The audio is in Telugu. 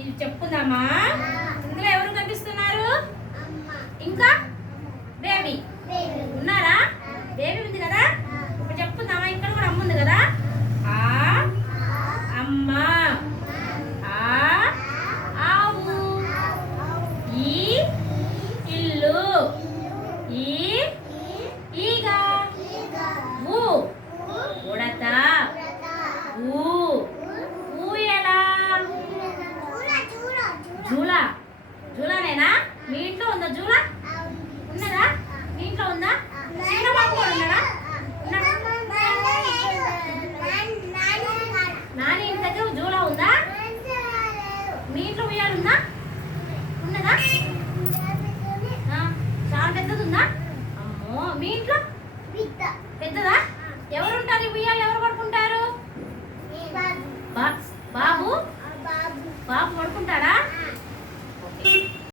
ఇది చెప్పుకుందామా? ఇందులో ఎవరు కనిపిస్తున్నారు? ఇంకా బేబీ ఉన్నారా? బేబీ ఉంది కదా. ఇప్పుడు చెప్పుకుందామా? ఇక్కడ కూడా అమ్మ ఉంది కదా. ఆ అమ్మ, ఆ ఆవు, ఈ ఇల్లు, ఈ ఈగ, ఊ ఉడత, ఊ ఊయల, జూల. జూలనేనా? మీ ఇంట్లో ఉందా జూల? ఉన్నదా? మీ ఇంట్లో ఉందా? చిన్నబాబు కూడా ఉన్నాడా? నాని ఇంటి దగ్గర జూల ఉందా? మీ ఇంట్లో ఉయ్యాలు ఉందా? ఉన్నదా? చాలా పెద్దది ఉందా? అమ్మో, మీ ఇంట్లో పెద్దదా? ఎవరు ఉంటారు? ఈ ఉయ్యాలు ఎవరు పడుకుంటారు? బాబు బాబు పడుకుంటాడా?